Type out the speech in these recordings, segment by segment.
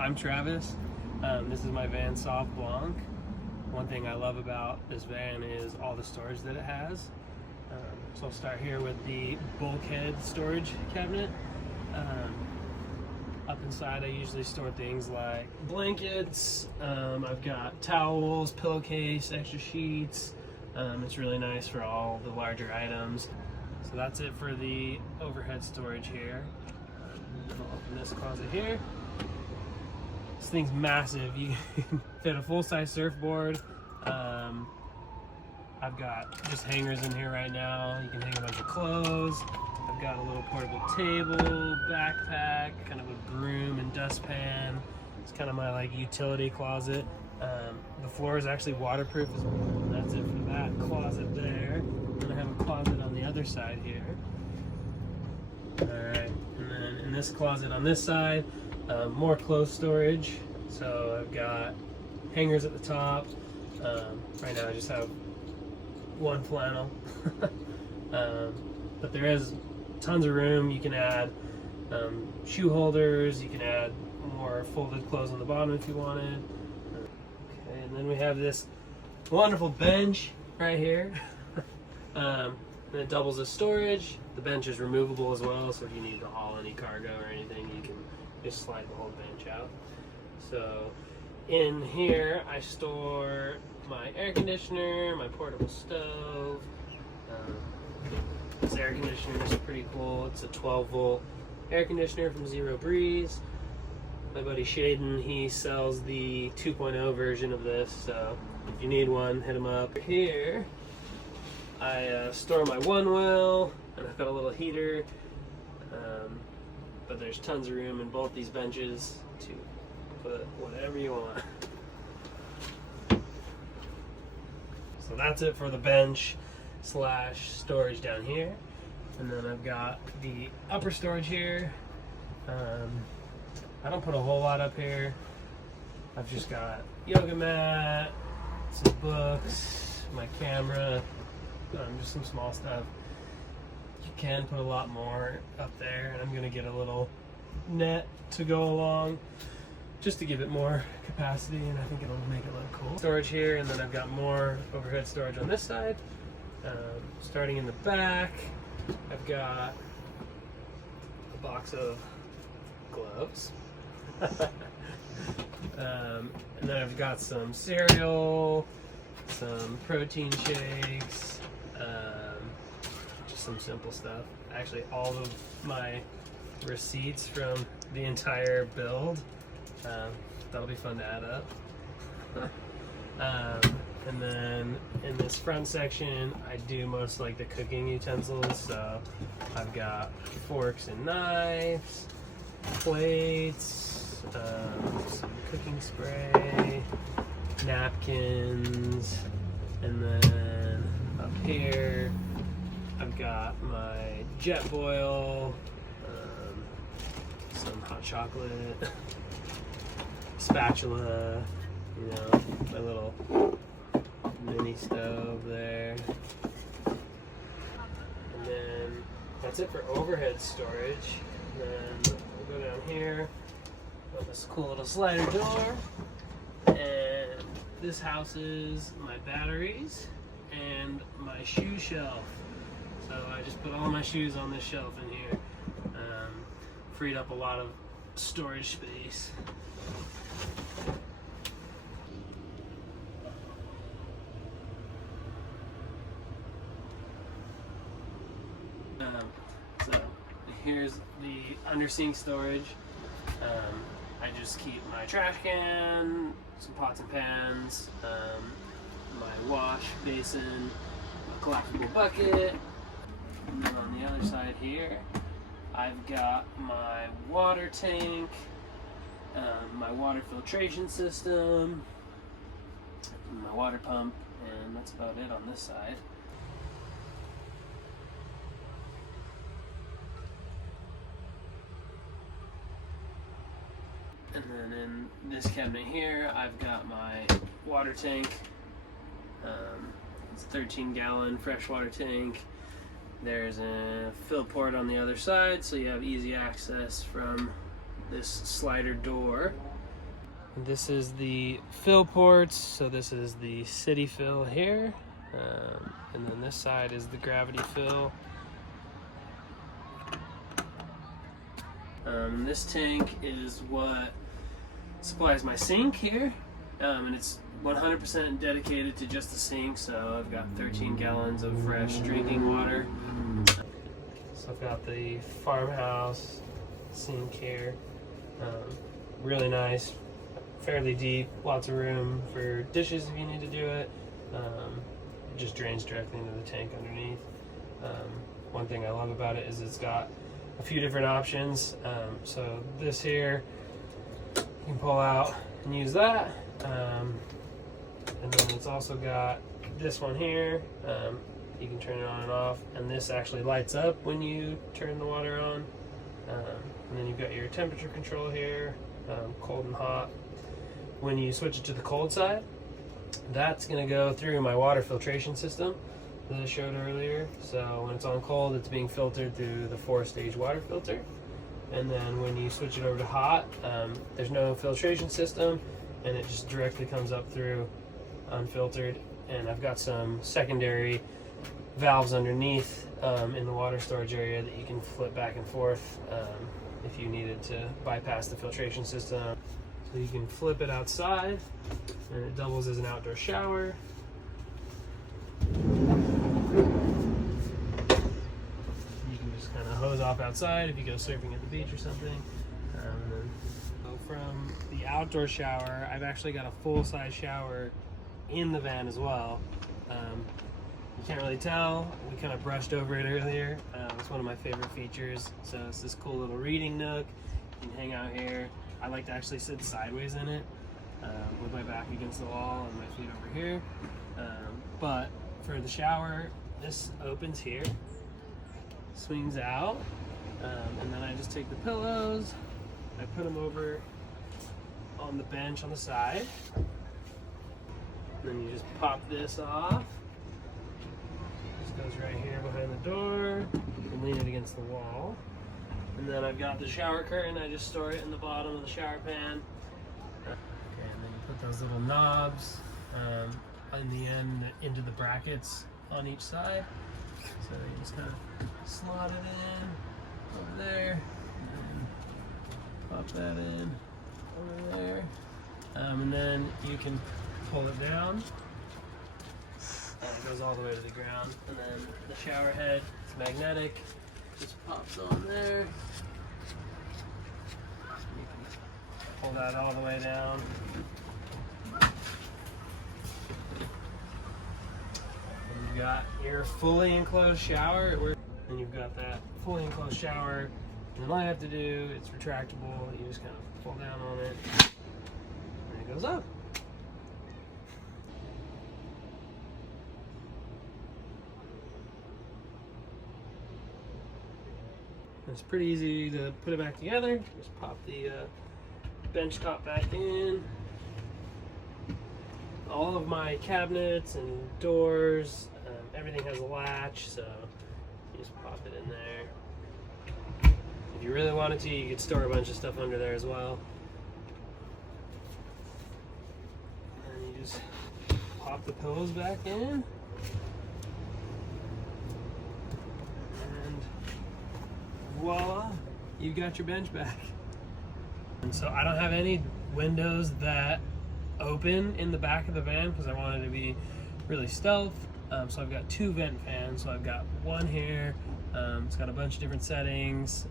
I'm Travis. This is my van Sauvblanc. One thing I love about this van is all the storage that it has. So I'll start here with the bulkhead storage cabinet. Up inside I usually store things like blankets, I've got towels, pillowcase, extra sheets. It's really nice for all the larger items. So that's it for the overhead storage here. I'll open this closet here. This thing's massive. You can fit a full-size surfboard. I've got just hangers in here right now. You can hang a bunch of clothes. I've got a little portable table, backpack, kind of a broom and dustpan. It's kind of my like utility closet. The floor is actually waterproof as well. That's it for that closet there. Then I have a closet on the other side here. Alright, and then in this closet on this side, more clothes storage. So I've got hangers at the top. Right now I just have one flannel. But there is tons of room. You can add shoe holders. You can add more folded clothes on the bottom if you wanted. Okay, and then we have this wonderful bench right here. And it doubles as storage. The bench is removable as well, so if you need to haul any cargo or anything, you can just slide the whole bench out. So in here I store my air conditioner, my portable stove. This air conditioner is pretty cool. It's a 12-volt air conditioner from Zero Breeze. My buddy Shaden, he sells the 2.0 version of this, so if you need one, hit him up. Here I store my one well, and I've got a little heater, but there's tons of room in both these benches to put whatever you want. So that's it for the bench slash storage down here. And then I've got the upper storage here. I don't put a whole lot up here. I've just got yoga mat, some books, my camera, just some small stuff. You can put a lot more up there, and I'm gonna get a little net to go along just to give it more capacity, and I think it'll make it look cool. Storage here, and then I've got more overhead storage on this side. Starting in the back, I've got a box of gloves. And then I've got some cereal, some protein shakes, just some simple stuff. Actually, all of my receipts from the entire build. That'll be fun to add up. And then in this front section, I do most like the cooking utensils. So I've got forks and knives, plates, some cooking spray, napkins, and then up here I've got my jet boil, some hot chocolate, spatula, you know, my little mini stove there. And then that's it for overhead storage. And then we'll go down here, got this cool little slider door, and this houses my batteries and my shoe shelf. So I just put all my shoes on this shelf in here. Freed up a lot of storage space. So here's the under-sink storage. I just keep my trash can, some pots and pans, my wash basin, a collapsible bucket. And then on the other side here, I've got my water tank, my water filtration system, my water pump, and that's about it on this side. And then in this cabinet here, I've got my water tank. It's a 13-gallon freshwater tank. There's a fill port on the other side, so you have easy access from this slider door. This is the fill ports. So this is the city fill here. And then this side is the gravity fill. This tank is what supplies my sink here. And it's 100% dedicated to just the sink. So I've got 13 gallons of fresh drinking water. So I've got the farmhouse sink here. Really nice, fairly deep, lots of room for dishes if you need to do it. It just drains directly into the tank underneath. One thing I love about it is it's got a few different options. So this here, you can pull out and use that. And then it's also got this one here. You can turn it on and off, and this actually lights up when you turn the water on. And then you've got your temperature control here, cold and hot. When you switch it to the cold side, that's going to go through my water filtration system that I showed earlier. So when it's on cold, it's being filtered through the 4-stage water filter. And then when you switch it over to hot, there's no filtration system, and it just directly comes up through unfiltered. And I've got some secondary valves underneath in the water storage area that you can flip back and forth if you needed to bypass the filtration system. So you can flip it outside, and it doubles as an outdoor shower. You can just kind of hose off outside if you go surfing at the beach or something. So from the outdoor shower, I've actually got a full-size shower in the van as well. You can't really tell, we kind of brushed over it earlier. It's one of my favorite features. So it's this cool little reading nook. You can hang out here. I like to actually sit sideways in it with my back against the wall and my feet over here. But for the shower, this opens here, swings out, and then I just take the pillows, I put them over on the bench on the side, and then you just pop this off. This goes right here behind the door, and lean it against the wall. And then I've got the shower curtain, I just store it in the bottom of the shower pan. Okay, and then you put those little knobs in the end into the brackets on each side. So you just kind of slot it in over there, and pop that in over there. And then you can pull it down, and it goes all the way to the ground. And then the shower head, it's magnetic, just pops on there. You can pull that all the way down. And you've got your fully enclosed shower, and you've got that fully enclosed shower. And then all you have to do, it's retractable. You just kind of pull down on it, and it goes up. It's pretty easy to put it back together. Just pop the bench top back in. All of my cabinets and doors, everything has a latch, so you just pop it in there. If you really wanted to, you could store a bunch of stuff under there as well. And you just pop the pillows back in. Voila, you've got your bench back. And so I don't have any windows that open in the back of the van because I wanted to be really stealth. So I've got 2 vent fans. So I've got one here. It's got a bunch of different settings.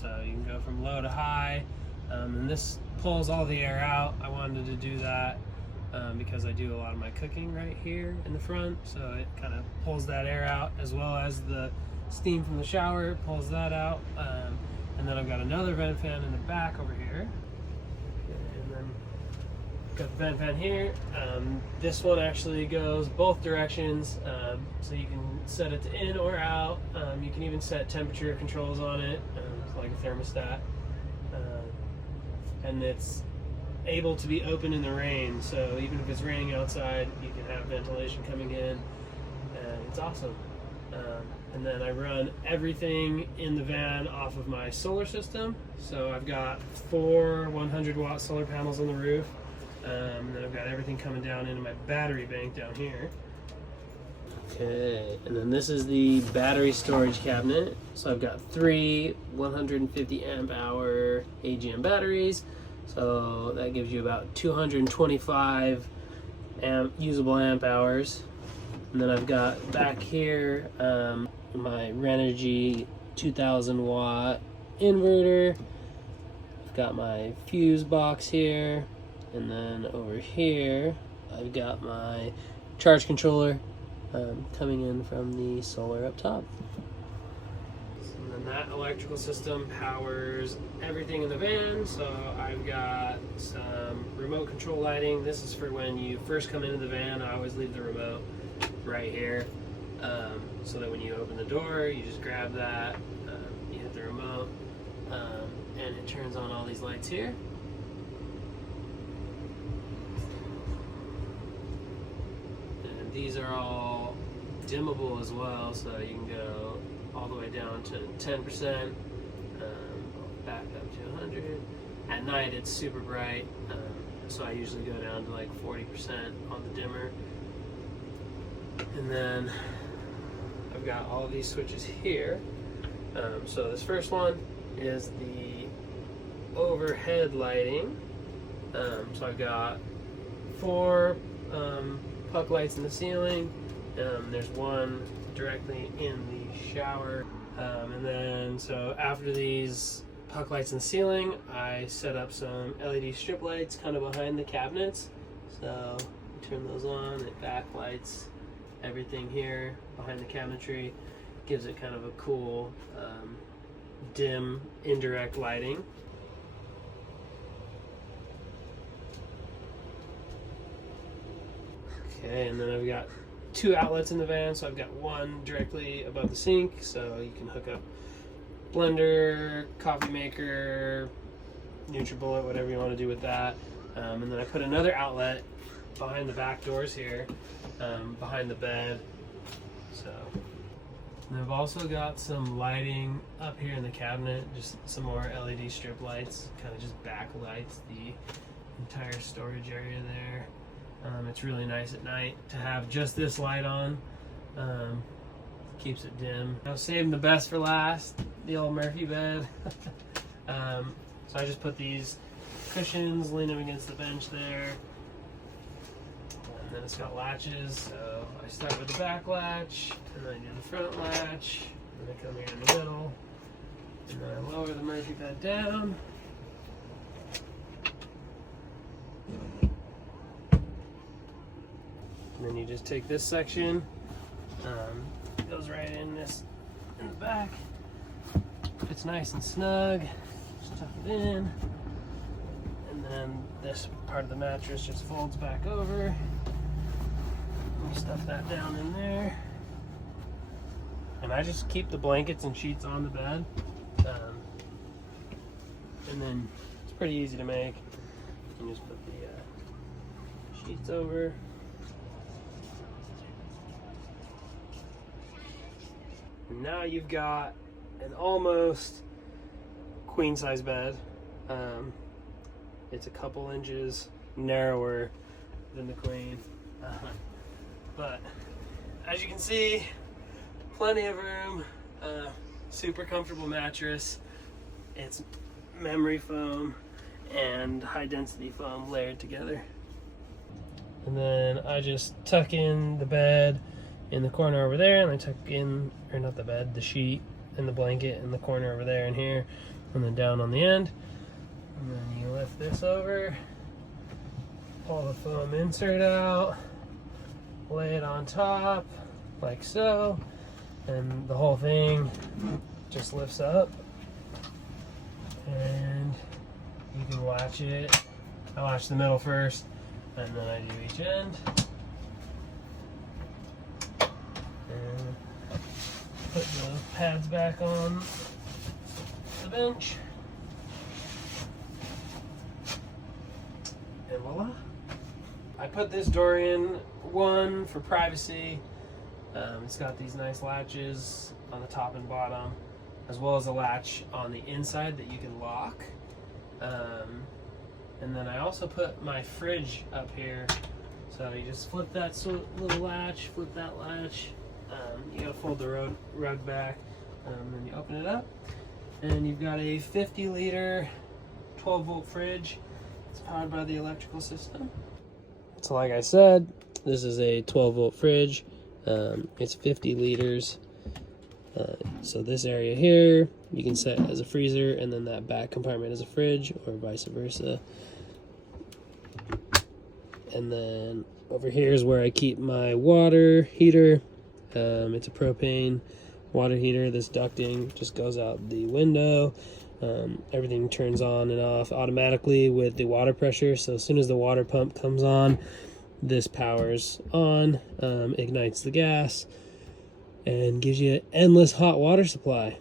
So you can go from low to high. And this pulls all the air out. I wanted to do that because I do a lot of my cooking right here in the front. So it kind of pulls that air out, as well as the steam from the shower, pulls that out. And then I've got another vent fan in the back over here. And then got the vent fan here. This one actually goes both directions, so you can set it to in or out. You can even set temperature controls on it, like a thermostat. And it's able to be open in the rain, so even if it's raining outside, you can have ventilation coming in, and it's awesome. And then I run everything in the van off of my solar system. So I've got 4 100-watt solar panels on the roof. And then I've got everything coming down into my battery bank down here. Okay, and then this is the battery storage cabinet. So I've got 3 150 amp hour AGM batteries. So that gives you about 225 usable amp hours. And then I've got back here my Renogy 2000 watt inverter. I've got my fuse box here. And then over here, I've got my charge controller coming in from the solar up top. And then that electrical system powers everything in the van. So I've got some remote control lighting. This is for when you first come into the van. I always leave the remote right here, so that when you open the door, you just grab that, you hit the remote, and it turns on all these lights here. And these are all dimmable as well, so you can go all the way down to 10%, back up to 100. At night it's super bright, so I usually go down to like 40% on the dimmer. And then I've got all these switches here. So this first one is the overhead lighting. So I've got 4 puck lights in the ceiling. There's one directly in the shower. And then so after these puck lights in the ceiling, I set up some LED strip lights kind of behind the cabinets. So turn those on, it backlights everything here behind the cabinetry, gives it kind of a cool dim indirect lighting. Okay, and then I've got 2 outlets in the van. So I've got one directly above the sink, so you can hook up blender, coffee maker, NutriBullet, whatever you want to do with that. And then I put another outlet behind the back doors here, behind the bed. So, and I've also got some lighting up here in the cabinet, just some more LED strip lights, kind of just backlights the entire storage area there. It's really nice at night to have just this light on. Keeps it dim. I was saving the best for last, the old Murphy bed. So I just put these cushions, lean them against the bench there. And then it's got latches, so I start with the back latch, and then I do the front latch, and I come here in the middle, and then I lower the Murphy bed down. And then you just take this section, it goes right in the back. It's nice and snug, just tuck it in. And then this part of the mattress just folds back over. You stuff that down in there. And I just keep the blankets and sheets on the bed. And then it's pretty easy to make. You just put the sheets over. And now you've got an almost queen size bed. It's a couple inches narrower than the queen. But as you can see, plenty of room, super comfortable mattress. It's memory foam and high density foam layered together. And then I just tuck in the bed in the corner over there, and I tuck in, or not the bed, the sheet and the blanket in the corner over there and here, and then down on the end. And then you lift this over, pull the foam insert out, lay it on top, like so, and the whole thing just lifts up, and you can latch it. I latch the middle first, and then I do each end. And put the pads back on the bench. And voila. I put this door in, one, for privacy, It's got these nice latches on the top and bottom, as well as a latch on the inside that you can lock. And then I also put my fridge up here. So you just flip that little latch, flip that latch. You gotta fold the rug back, then you open it up, and you've got a 50-liter 12-volt fridge. It's powered by the electrical system. So like I said, this is a 12-volt fridge. It's 50 liters. So this area here you can set as a freezer, and then that back compartment is a fridge, or vice versa. And then over here is where I keep my water heater. It's a propane water heater. This ducting just goes out the window. Everything turns on and off automatically with the water pressure. So as soon as the water pump comes on, this powers on, ignites the gas, and gives you an endless hot water supply.